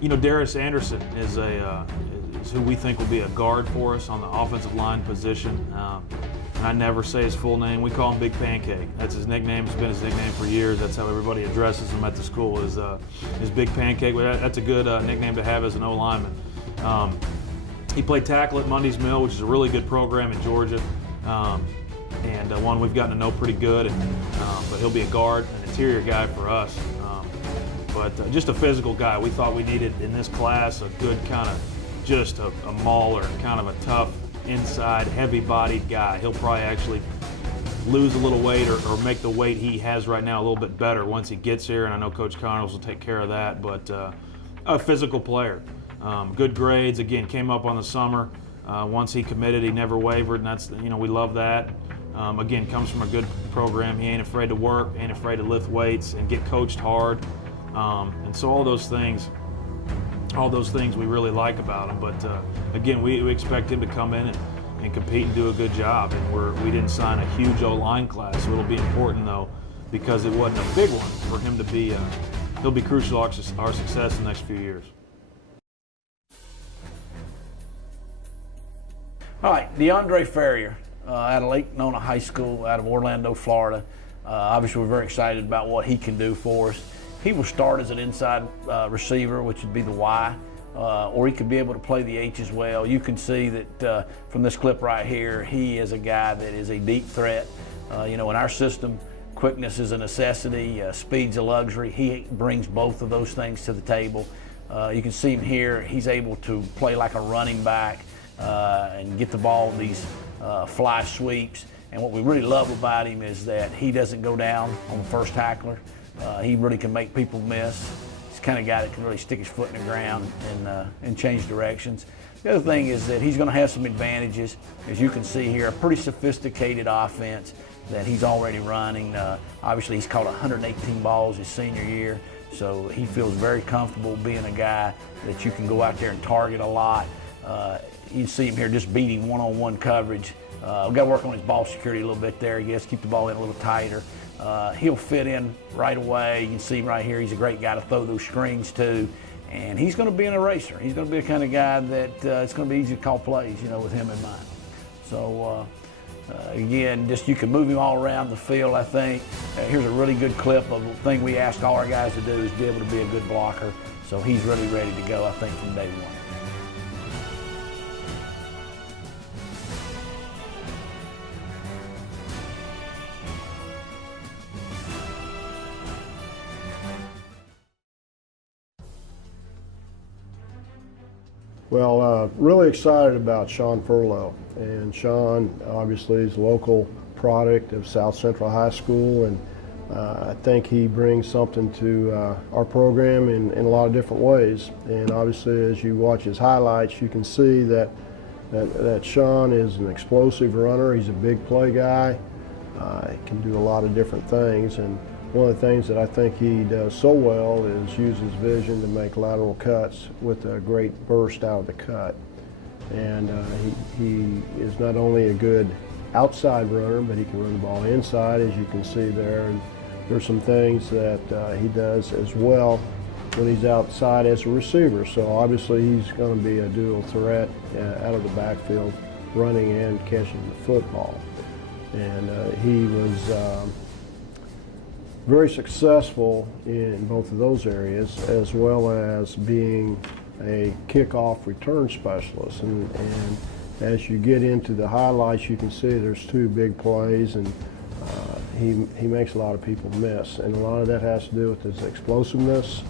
You know, Darius Anderson is who we think will be a guard for us on the offensive line position. And I never say his full name. We call him Big Pancake. That's his nickname. It's been his nickname for years. That's how everybody addresses him at the school is Big Pancake. That's a good nickname to have as an O-lineman. He played tackle at Mundy's Mill, which is a really good program in Georgia, and one we've gotten to know pretty good. But he'll be a guard, an interior guy for us. But just a physical guy. We thought we needed in this class a good kind of just a mauler, kind of a tough inside, heavy-bodied guy. He'll probably actually lose a little weight or make the weight he has right now a little bit better once he gets here, and I know Coach Connors will take care of that, but a physical player. Good grades, again, came up on the summer. Once he committed, he never wavered, and that's, you know, we love that. Again, comes from a good program. He ain't afraid to work, ain't afraid to lift weights and get coached hard. And so all those things we really like about him. But again, we expect him to come in and compete and do a good job. And we didn't sign a huge O-line class, so it'll be important though, because it wasn't a big one for him to be. He'll be crucial to our success in the next few years. All right, DeAndre Ferrier out of Lake Nona High School, out of Orlando, Florida. Obviously, we're very excited about what he can do for us. He will start as an inside receiver, which would be the Y, or he could be able to play the H as well. You can see that from this clip right here, he is a guy that is a deep threat. You know, in our system, quickness is a necessity, speed's a luxury. He brings both of those things to the table. You can see him here. He's able to play like a running back and get the ball in these fly sweeps. And what we really love about him is that he doesn't go down on the first tackler. He really can make people miss. He's the kind of guy that can really stick his foot in the ground and change directions. The other thing is that he's going to have some advantages. As you can see here, a pretty sophisticated offense that he's already running. Obviously, he's caught 118 balls his senior year, so he feels very comfortable being a guy that you can go out there and target a lot. You see him here just beating one-on-one coverage. We've got to work on his ball security a little bit there, I guess, keep the ball in a little tighter. He'll fit in right away. You can see him right here. He's a great guy to throw those screens to. And he's going to be an eraser. He's going to be the kind of guy that it's going to be easy to call plays, you know, with him in mind. So, again, just you can move him all around the field, I think. Here's a really good clip of the thing we ask all our guys to do is be able to be a good blocker. So he's really ready to go, I think, from day one. Well, really excited about Sean Furlow. And Sean, obviously, is a local product of South Central High School, and I think he brings something to our program in a lot of different ways. And obviously, as you watch his highlights, you can see that Sean is an explosive runner. He's a big play guy. He can do a lot of different things. And one of the things that I think he does so well is use his vision to make lateral cuts with a great burst out of the cut. And he is not only a good outside runner, but he can run the ball inside, as you can see there. And there's some things that he does as well when he's outside as a receiver. So obviously he's going to be a dual threat out of the backfield, running and catching the football. And he was very successful in both of those areas, as well as being a kickoff return specialist. And as you get into the highlights, you can see there's two big plays, and he makes a lot of people miss. And a lot of that has to do with his explosiveness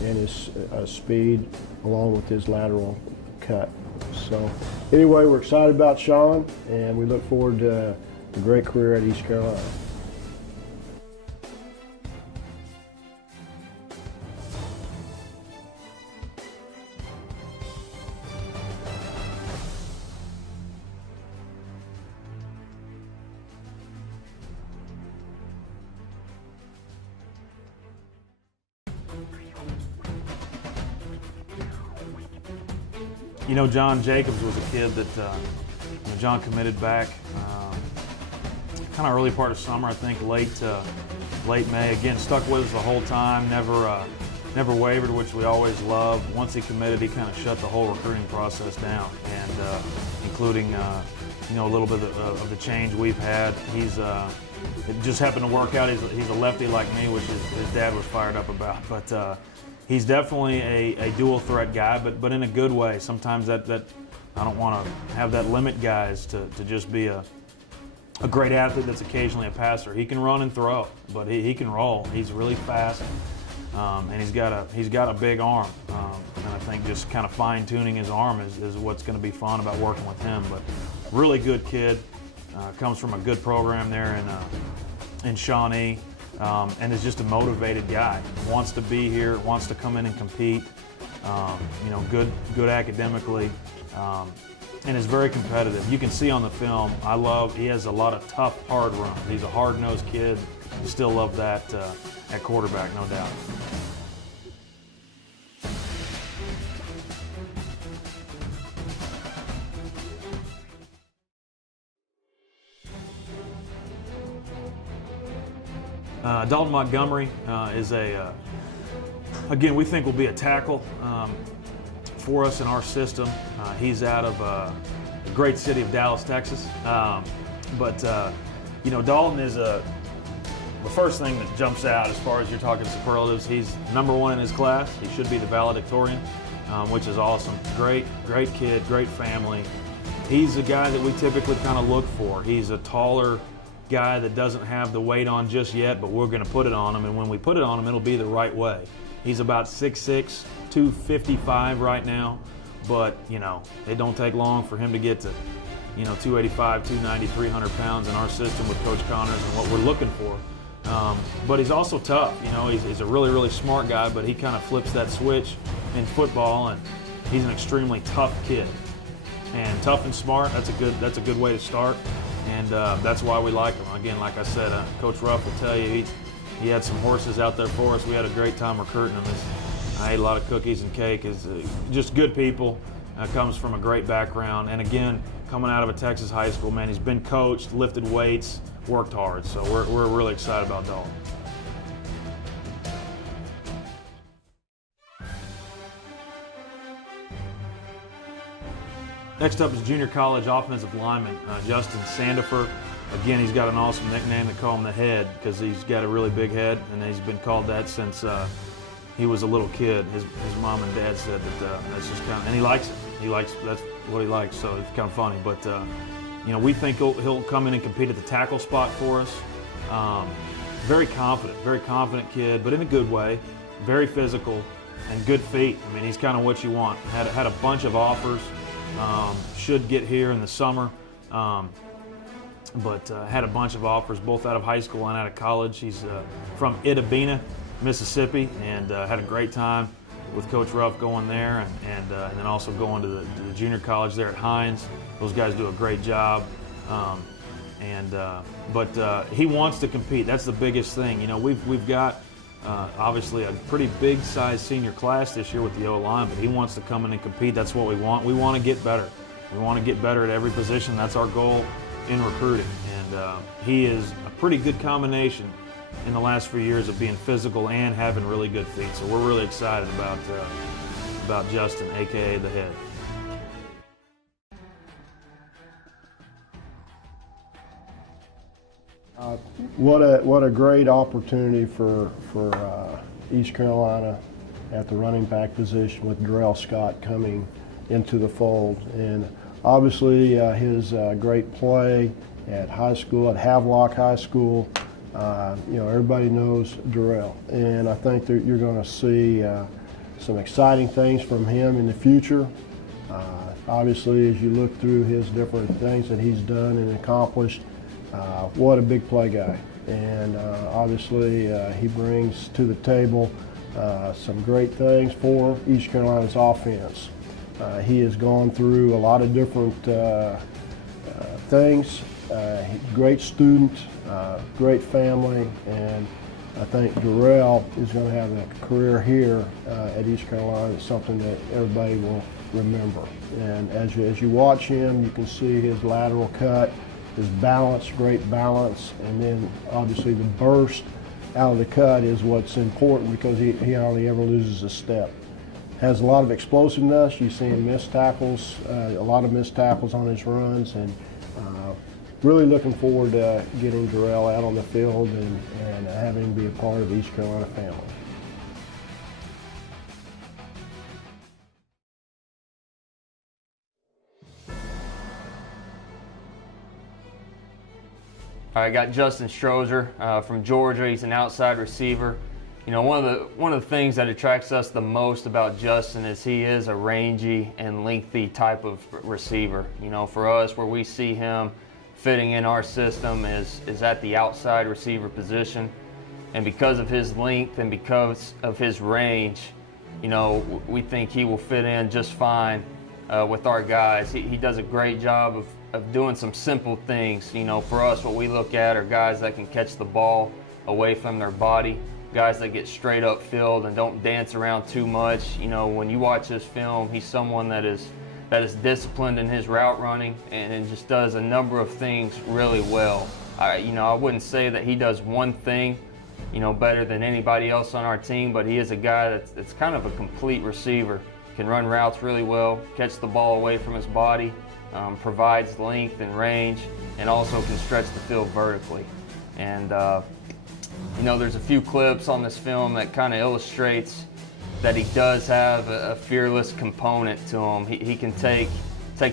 and his speed, along with his lateral cut. So anyway, we're excited about Sean, and we look forward to a great career at East Carolina. You know, John Jacobs was a kid that John committed back kind of early part of summer, I think late May. Again, stuck with us the whole time. never wavered, which we always love. Once he committed, he kind of shut the whole recruiting process down, and including you know, a little bit of the change we've had. It just happened to work out. He's a lefty like me, which his dad was fired up about. But he's definitely a dual threat guy, but in a good way. Sometimes that I don't want to have that limit guys to just be a great athlete that's occasionally a passer. He can run and throw, but he can roll. He's really fast, and he's got a big arm. And I think just kind of fine tuning his arm is what's going to be fun about working with him. But really good kid, comes from a good program there in Shawnee, and is just a motivated guy. Wants to be here, wants to come in and compete. You know, good academically. And is very competitive. You can see on the film, he has a lot of tough, hard runs. He's a hard-nosed kid. You still love that at quarterback, no doubt. Dalton Montgomery is again, we think will be a tackle for us in our system. He's out of the great city of Dallas, Texas. You know, Dalton is the first thing that jumps out as far as you're talking superlatives. He's #1 in his class. He should be the valedictorian, which is awesome. Great kid, great family. He's a guy that we typically kind of look for. He's a taller guy that doesn't have the weight on just yet, but we're going to put it on him, and when we put it on him, it'll be the right way. He's about 6'6", 255 right now, but you know, it don't take long for him to get to, you know, 285, 290, 300 pounds in our system with Coach Connors and what we're looking for. But he's also tough. You know, he's a really smart guy, but he kind of flips that switch in football, and he's an extremely tough kid. And tough and smart, that's a good way to start, and that's why we like him. Again, like I said, Coach Ruff will tell you he had some horses out there for us. We had a great time recruiting him. I ate a lot of cookies and cake. Is just good people. Comes from a great background, and again, coming out of a Texas high school, man, he's been coached, lifted weights, worked hard. So we're really excited about Dalton. Next up is junior college offensive lineman Justin Sandifer. Again, he's got an awesome nickname. They call him the Head because he's got a really big head, and he's been called that since he was a little kid. His mom and dad said that that's just kind of, and he likes it. That's what he likes, so it's kind of funny. But you know, we think he'll come in and compete at the tackle spot for us. Very confident kid, but in a good way. Very physical and good feet. I mean, he's kind of what you want. Had a bunch of offers. Should get here in the summer. But had a bunch of offers both out of high school and out of college. He's from Itta Bena, Mississippi, and had a great time with Coach Ruff going there, and then also going to the junior college there at Hines. Those guys do a great job. But he wants to compete. That's the biggest thing. You know, we've got obviously a pretty big size senior class this year with the O-line, but he wants to come in and compete. That's what we want. We want to get better. We want to get better at every position. That's our goal in recruiting, and he is a pretty good combination in the last few years of being physical and having really good feet. So we're really excited about Justin, aka the Head. What a great opportunity for East Carolina at the running back position with Darrell Scott coming into the fold, and obviously his great play at high school, at Havelock High School. You know, everybody knows Darrell, and I think that you're going to see some exciting things from him in the future. Obviously, as you look through his different things that he's done and accomplished, what a big play guy. And obviously, he brings to the table some great things for East Carolina's offense. He has gone through a lot of different things. Great student, great family, and I think Darrell is going to have a career here at East Carolina. It's something that everybody will remember. And as you watch him, you can see his lateral cut, his balance, great balance, and then obviously the burst out of the cut is what's important because he hardly ever loses a step. Has a lot of explosiveness. You see him miss tackles, a lot of missed tackles on his runs, and really looking forward to getting Darrell out on the field and having him be a part of the East Carolina family. I got Justin Strozer from Georgia. He's an outside receiver. You know, one of the things that attracts us the most about Justin is he is a rangy and lengthy type of receiver. You know, for us, where we see him fitting in our system is at the outside receiver position. And because of his length and because of his range, you know, we think he will fit in just fine with our guys. He does a great job of doing some simple things. You know, for us, what we look at are guys that can catch the ball away from their body, guys that get straight up field and don't dance around too much. You know, when you watch his film, he's someone that is disciplined in his route running and just does a number of things really well. You know, I wouldn't say that he does one thing, you know, better than anybody else on our team, but he is a guy that's kind of a complete receiver. Can run routes really well, catch the ball away from his body, provides length and range, and also can stretch the field vertically. And you know, there's a few clips on this film that kind of illustrates that he does have a fearless component to him. He can take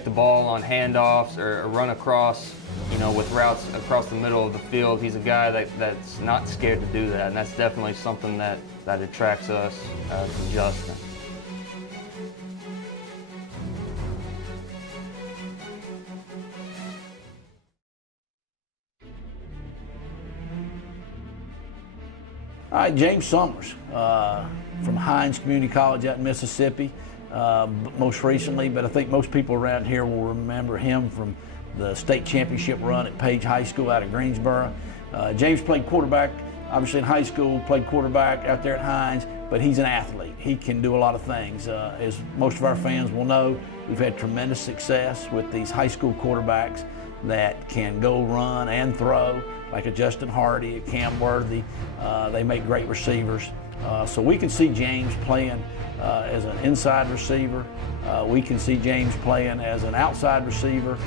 the ball on handoffs or run across, you know, with routes across the middle of the field. He's a guy that's not scared to do that, and that's definitely something that attracts us to Justin. All right, James Summers from Hines Community College out in Mississippi, most recently, but I think most people around here will remember him from the state championship run at Page High School out of Greensboro. James played quarterback, obviously in high school, played quarterback out there at Hines, but he's an athlete. He can do a lot of things. As most of our fans will know, we've had tremendous success with these high school quarterbacks that can go run and throw, like a Justin Hardy, a Cam Worthy. They make great receivers. So we can see James playing as an inside receiver. We can see James playing as an outside receiver.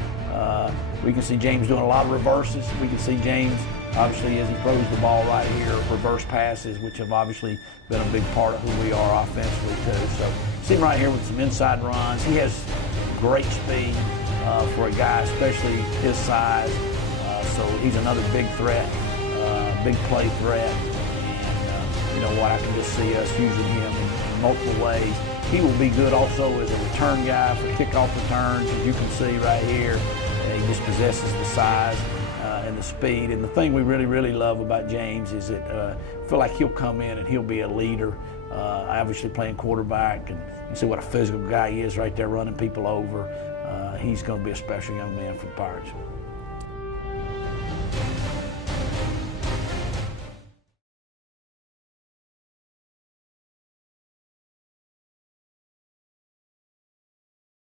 We can see James doing a lot of reverses. We can see James, obviously, as he throws the ball right here, reverse passes, which have obviously been a big part of who we are offensively too. So see him right here with some inside runs. He has great speed for a guy, especially his size. So he's another big threat, big play threat. And you know what, I can just see us using him in multiple ways. He will be good also as a return guy for kickoff returns. As you can see right here, he just possesses the size and the speed. And the thing we really, really love about James is that I feel like he'll come in and he'll be a leader, obviously playing quarterback. And you see what a physical guy he is right there running people over. He's going to be a special young man for the Pirates.